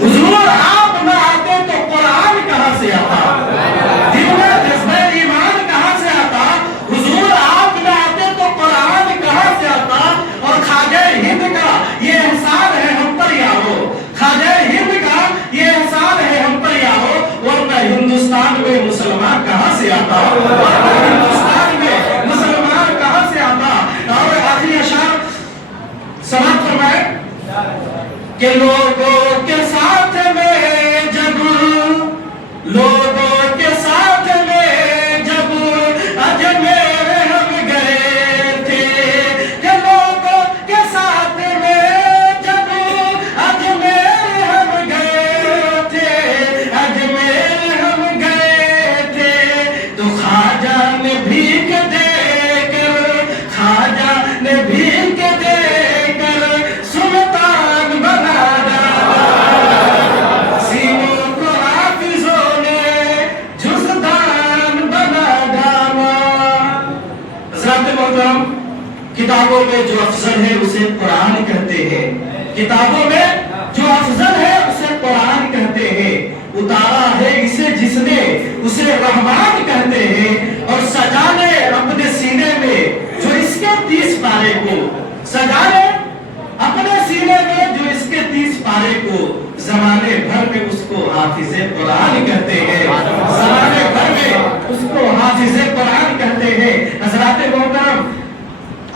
حضور آپ نہ آتے تو قرآن کہاں سے آتا؟ دل میں جذبہ ایمان کہاں سے آتا؟ حضور آپ نہ آتے تو قرآن کہاں سے آتا؟ اور خواجہ ہند کا یہ احسان ہے ہم پر یارو، خواجہ ہند کا یہ احسان ہے ہم پر یارو، ورنہ ہندوستان میں مسلمان کہاں سے آتا؟ ہندوستان میں مسلمان کہاں سے آتا؟ اور آخری اشعار سماعت فرمائے کہ لوگوں کے ساتھ میں جب، لوگوں کے ساتھ میں جب اجمیر ہم گئے تھے، کہ لوگوں کے ساتھ میں جب اجمیر ہم گئے تھے، اجمیر ہم گئے تھے، تو خواجہ نے بھیک دے کر، خواجہ نے بھیک دے کر سلطان بنا ڈالا، سینوں کو حافظوں نے جزدان بنا ڈالا۔ حضرات محترم، کتابوں میں جو افضل ہے اسے قرآن کہتے ہیں، کتابوں میں جو افضل ہے اسے قرآن کہتے ہیں، اتارا ہے اسے جس نے اسے رحمان کہتے ہیں، اور سجانے اپنے سینے میں جو اس کے 30 پارے کو، سجانے اپنے سینے میں جو اس کے 30 پارے کو، زمانے بھر میں اس کو حافظ قرآن کہتے ہیں، زمانے بھر میں اس کو حافظ قرآن کہتے ہیں۔ حضرات محترم،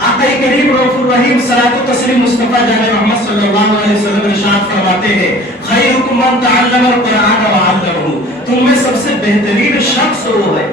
آقا کریم رؤوف الرحیم صلاۃ و تسلیم مصطفیٰ جان محمد صلی اللہ علیہ وسلم ارشاد فرماتے ہیں، خیرکم من تعلم القرآن وعلمہ، تم میں سب سے بہترین شخص وہ ہے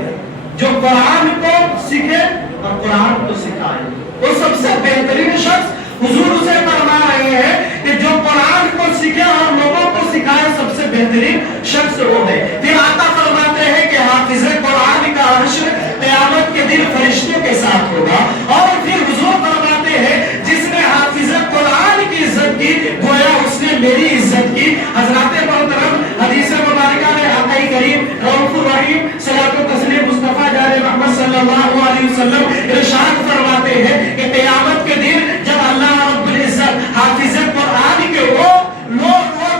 جو قرآن کو سیکھے اور قرآن کو سکھائے، وہ سب سے بہترین شخص حضور اسے فرما رہے ہیں کہ جو قرآن کو سیکھے اور لوگوں کو سکھائے، سب سے بہترین شخص وہ ہے۔ پھر آقا فرماتے ہیں کہ حافظ قرآن کا حشر قیامت کے دن فرشتوں کے ساتھ ہوگا، اور پھر حضور فرماتے ہیں جس نے حافظ قرآن کی عزت کی گویا اس نے میری عزت کی۔ حضرات محترم، حدیث مبارکہ میں آقا کریم رؤوف الرحیم صلاۃ و تسلیم مصطفیٰ جان محمد صلی اللہ علیہ وسلم ارشاد فرماتے ہیں کہ قیامت کے دن جب اللہ رب العزت حافظ قرآن کے وہ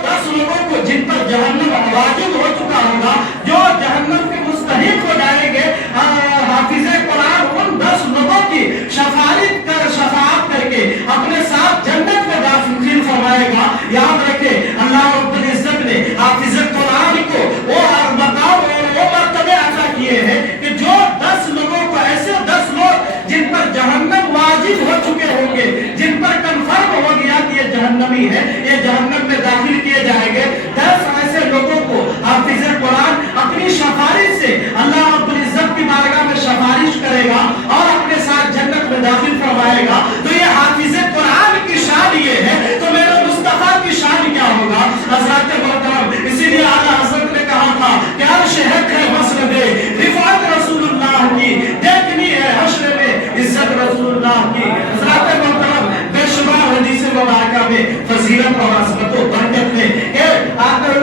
10 لوگوں کو جن پر جہنم واجب ہو چکا ہوگا، جو جہنم کے مستحق ہو جائیں گے، حافظ قرآن ان 10 لوگوں کی شفاعت کر کے اپنے ساتھ جنت میں داخل فرمائے گا۔ یاد رکھیں، اللہ رب العزت نے حافظ قرآن کو وہ مقام اور وہ مرتبے عطا کیے ہیں کہ جو 10 لوگوں کو، ایسے 10 لوگ جن پر جہنم واجب ہو چکے ہوں گے، جن پر کنفرم ہو گیا کہ یہ جہنمی ہے، یہ جہنم میں داخل کیے جائیں گے، 10 ایسے لوگوں کو حافظ قرآن اپنی سفارش سے اللہ رب العزت کی بارگاہ میں سفارش کرے گا اور اپنے ساتھ جنت میں داخل فرمائے گا۔ تو یہ حافظ قرآن کی شان یہ ہے، تو میرے مصطفیٰ کی شان کیا ہوگا؟ حضرات محترم، اسی لیے اعلیٰ حضرت نے کہا تھا کہ عرش ہے مسند رفعت رسول اللہ کی، دیکھنی ہے حشر میں عزت رسول اللہ کی۔ حضرات محترم، بے شمار حدیث مبارکہ میں فضیلت اور عظمت و برکت ہے کہ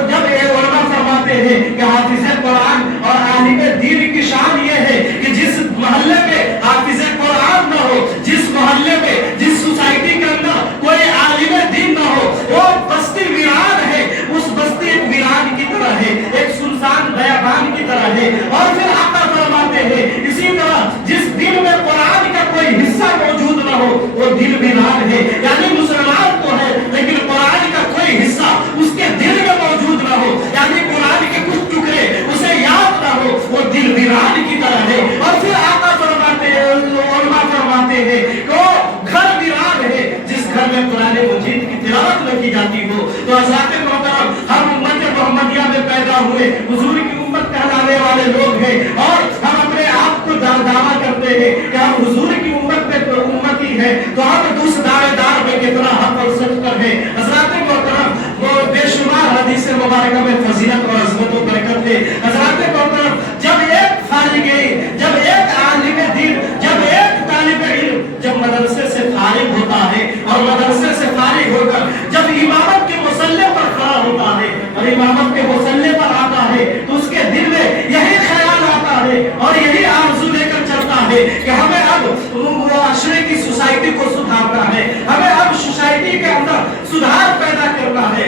جب علماء فرماتے ہیں کہ حافظ قرآن اور عالم دین کی شان یہ ہے کہ جس محلے میں حافظ قرآن نہ ہو، جس محلے میں، جس سوسائٹی کے اندر کوئی عالم دین نہ ہو، وہ بستی ویران ہے، اس بستی ایک ویران کی طرح ہے، ایک سنسان بیابان کی طرح ہے۔ اور پھر آقا فرماتے ہیں اسی طرح جس دل میں قرآن کا کوئی حصہ موجود نہ ہو وہ دل ویران ہے، یعنی مسلمان تو ہے لیکن قرآن کا کوئی حصہ اس کے دل میں موجود نہ ہو، یعنی قرآن کے کچھ ٹکڑے اسے یاد نہ ہو، وہ دل ویران کی طرح ہے۔ اور پھر آقا فرماتے ہیں، علماء فرماتے ہیں کہ وہ گھر ویران ہے جس گھر میں قرآن مجید کی تلاوت نہ کی جاتی ہو۔ تو حضرات محترم، ہم امت محمدیہ میں پیدا ہوئے حضور کی امت کہلانے والے لوگ ہیں، اور ہم اپنے آپ کو دعویٰ کرتے ہیں کہ ہم حضور کی امت میں امتی ہیں، تو ہم دوسرے دعوے دار میں کتنا حق اور سچ پر ہے۔ حضرات محترم، وہ بے شمار حدیث مبارکہ میں فضیلت اور عظمت و برکت ہے۔ حضرات محترم، جب ایک فارغ، جب ایک عالم دین، جب ایک طالب علم جب مدرسے سے فارغ ہوتا ہے اور مدرسے سے فارغ ہو کر جب امامت کے مصلی پر کھڑا ہوتا ہے اور امامت کے مصلی پر آتا ہے تو اس کے دل میں یہی خیال آتا ہے اور یہی آرزو لے کر چلتا ہے کہ ہمیں اب معاشرے کی سوسائٹی کو سدھارنا ہے، ہمیں اب سوسائٹی کے اندر سدھار پیدا کرنا ہے۔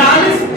40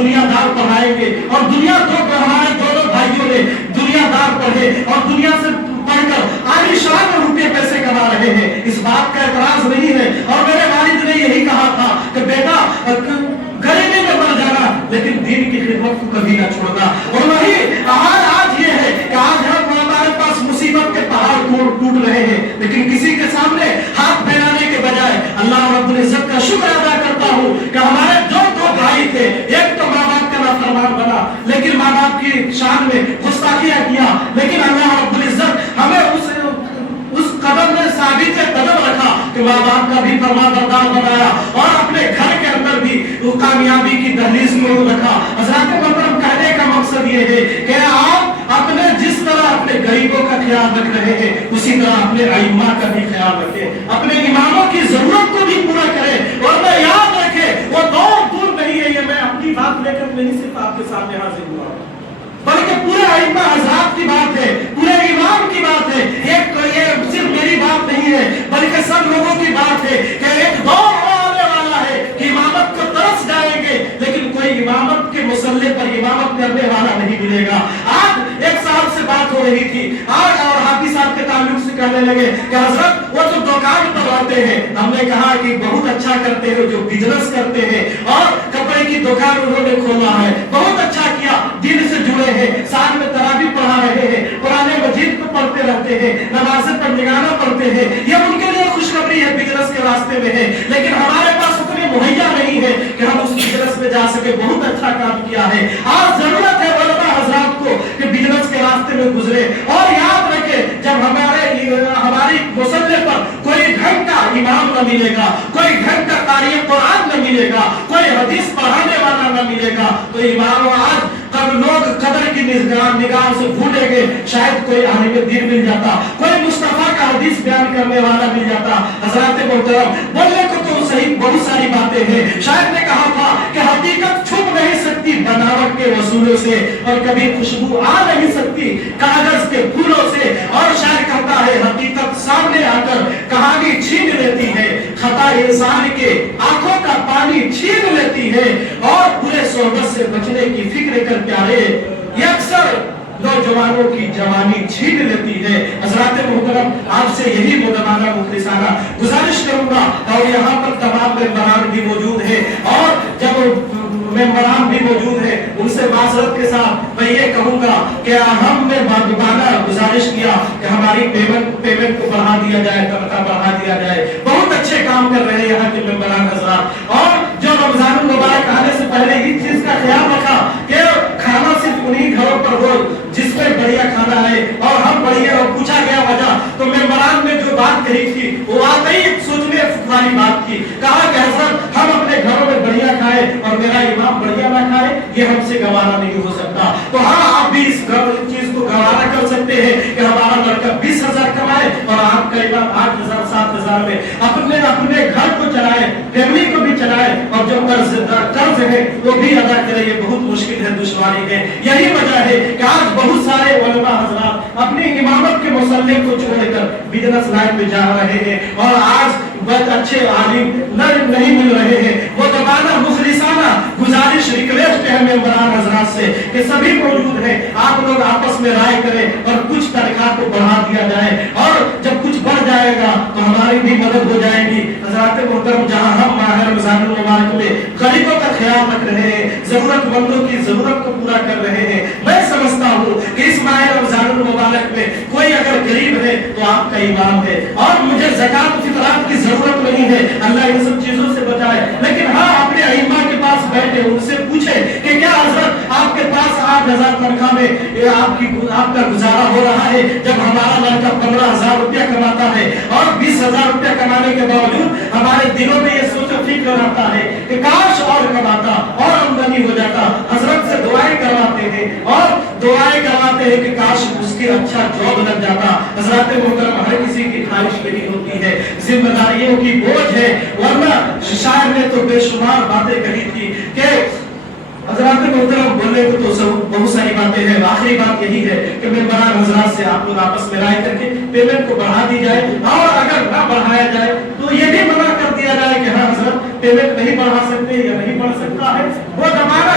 دنیا دار پڑھائیں گے، اور دنیا تو ہمارے دونوں بھائیوں نے دنیا دار پڑھے اور دنیا سے پڑھ کر عالی شان روپے پیسے کما رہے ہیں، اس بات کا اعتراض نہیں ہے۔ اور میرے والد نے یہی کہا تھا کہ بیٹا غریبی میں مر جانا لیکن دین کی خدمت کو کبھی نہ چھوڑنا۔ اور وہی آج یہ ہے کہ آج ہمارے پاس مصیبت کے پہاڑ ٹوٹ رہے ہیں، لیکن کسی کے سامنے ہاتھ پھیلانے کے بجائے اللہ رب العزت کا شکر ادا کرتا ہوں کہ ہمارے دو بھائی تھے، ایک تو ماں باپ کا نافرمان بنا لیکن ماں باپ کی شان میں گستاخیاں کیا، لیکن اللہ رب العزت ہمیں اس قدم میں ثابت قدم رکھا کہ ماں باپ کا بھی فرما بردار بنایا اور اپنے گھر کے اندر بھی وہ کامیابی کی دہلیز میں رکھا۔ حضرات محترم، کہنے کا مقصد یہ ہے کہ آپ اپنے جس طرح اپنے غریبوں کا خیال رکھ رہے ہیں اسی طرح اپنے ائمہ کا بھی خیال رکھیں، اپنے اماموں کی ضرورت کو بھی پورا کریں، اور میں یاد رکھیں وہ دور نہیں ہے۔ یہ میں اپنی بات لے کر نہیں صرف آپ کے سامنے حاضر ہوا بلکہ پورے ائمہ حضرات کی بات ہے، پورے امام کی بات ہے۔ یہ صرف میری بات نہیں ہے بلکہ سب لوگوں کی بات ہے کہ ایک دور آنے والا ہے کہ امامت کو ترس جائیں گے لیکن کوئی امامت کے مسلح پر امامت کرنے والا نہیں ملے گا۔ آج ایک صاحب سے بات ہو رہی تھی، آج اور حافظ صاحب کے تعلق سے کہنے لگے کہ حضرت وہ جو دکان پر آتے ہیں، ہم نے کہا کہ بہت اچھا کرتے ہیں، جو بزنس کرتے ہیں اور کپڑے کی دکان انہوں نے کھولا ہے، بہت اچھا کیا، دین سے جڑے ہیں، ساتھ میں تراویح پڑھا رہے ہیں، قرآن مجید کو پڑھتے رہتے ہیں، نمازیں پڑھنگانہ پڑھتے ہیں، یہ ان کے لیے خوشخبری ہے، بزنس کے راستے میں ہے، لیکن ہمارے پاس اتنے مہیا نہیں ہے کہ ہم اس بزنس میں جا سکے۔ بہت اچھا کام کیا ہے، آج ضرورت ہے علماء حضرات کو کہ بزنس کے راستے میں گزرے، اور یاد رکھے جب ہماری مسلح پر کوئی ڈھنگ کا امام نہ ملے گا، کوئی ڈھنگ کا قاری قرآن نہ ملے گا، کوئی حدیث پڑھانے والا نہ ملے گا تو امام آج کب لوگ قدر کی نگاہ سے بھولیں گے، شاید کوئی عالم دین مل جاتا، کوئی مصطفیٰ کا حدیث بیان کرنے والا مل جاتا۔ حضرات محترم، بولنے کو تو صحیح بہت ساری باتیں ہیں، شاید نے کہا تھا کہ حقیقت چھپ نہیں سکتی بناوٹ کے وصولوں سے، اور کبھی خوشبو آ نہیں سکتی کاغذ کے پھولوں سے، اور شاید کہتا ہے حقیقت سامنے آ کر کہانی چھین لیتی ہے، خطا انسان کے آنکھوں کا پانی چھین لیتی ہے، اور برے صحبت سے بچنے کی فکر کر پیارے یہ اکثر نوجوانوں کی جوانی چھین لیتی ہے۔ حضرات محترم، آپ سے یہی مدمانہ مخلصانہ گزارش کروں گا، اور یہاں پر تمام ممبران بھی موجود ہیں، اور جب ممبران بھی موجود ہیں ان سے معذرت کے ساتھ میں یہ کہوں گا کہ ہم نے مدمانہ گزارش کیا کہ ہماری پیمنٹ کو بڑھا دیا جائے، تنخواہ بڑھا دیا جائے۔ بہت اچھے کام کر رہے ہیں یہاں کے ممبران حضرات، اور جو رمضان المبارک آنے سے پہلے اس چیز کا خیال رکھا کہ کھانا صرف انہی گھروں پر ہو جس میں بڑھیا کھانا ہے، اور ہم بڑھیا، اور پوچھا گیا وجہ تو ممبران نے جو بات کہی تھی وہ واقعی سوچنے والی بات تھی۔ کہا کہ حضرت ہم اپنے گھروں میں بڑھیا کھائے اور میرا امام بڑھیا نہ کھائے، یہ ہم سے گوارا نہیں ہو سکتا۔ تو ہاں، آپ بھی اس چیز کو گوارا کر سکتے ہیں کہ ہمارا لڑکا 20,000 کمائے اور آپ کا امام 8,000 7,000 میں اپنے گھر کو چلائے، فیملی کو بھی چلائے، اور جو قرض ہے وہ بھی ادا کرے۔ یہ بہت مشکل ہے، دشواری ہے۔ یہی وجہ ہے کہ آج بہت سارے علماء حضرات اپنی امامت کے مسلح کو چھوڑ کر بزنس لائن میں جا رہے ہیں، اور آج بہت اچھے عالم نہیں مل رہے ہیں۔ وہ زمانہ مخلصانہ گزارش ریکویسٹ ہے ممبران حضرات سے کہ سبھی موجود ہیں، آپ لوگ آپس میں رائے کریں اور کچھ تنخواہ کو بڑھا دیا جائے، اور جب کچھ بڑھ جائے گا تو ہماری بھی مدد ہو جائے گی۔ حضرات محترم، جہاں ہم ماہ رمضان المبارک میں غریبوں کا خیال رکھ رہے ہیں، ضرورت مندوں کی ضرورت کو پورا کر رہے ہیں، میں سمجھتا ہوں کہ اس ماہ رمضان المبارک میں کوئی اگر غریب ہے تو آپ کا امام ہے، اور مجھے زکات و فطرات کی ضرورت نہیں ہے، اللہ ان سب چیزوں سے بچائے، لیکن ہاں اپنے ائمہ کے پاس بیٹھے ان سے پوچھے کہ کیا حضرت آپ کے پاس 8,000 تنخواہ میں آپ کا گزارا ہو رہا ہے، جب ہمارا لڑکا 15,000 روپیہ کماتا ہے، اور 20,000 روپیہ کمانے کے باوجود ہمارے دلوں میں یہ سوچ و فکر رہتا ہے کہ کاش اور کماتا اور آمدنی ہو جاتا۔ حضرت سے دعائیں کرواتے ہیں، اور دعائیں کرواتے ہیں کہ کاش اس کی اچھا جاب لگ جاتا۔ حضرات محترم، ہر کسی کی خواہش نہیں ہوتی ہے، ذمہ داریوں کی بوجھ ہے، ورنہ شاعر نے تو بے شمار باتیں کہی تھی کہ حضرات محترم، بولنے کو تو بہت ساری باتیں ہیں، آخری بات یہی ہے کہ ممبران حضرات سے آپ لوگ آپس میں رائے کر کے پیمنٹ کو بڑھا دی جائے، اور اگر نہ بڑھایا جائے تو یہ بھی منع کر دیا جائے کہ ہاں حضرت پیمنٹ نہیں بڑھا سکتے یا نہیں بڑھ سکتا ہے۔ وہ زمانہ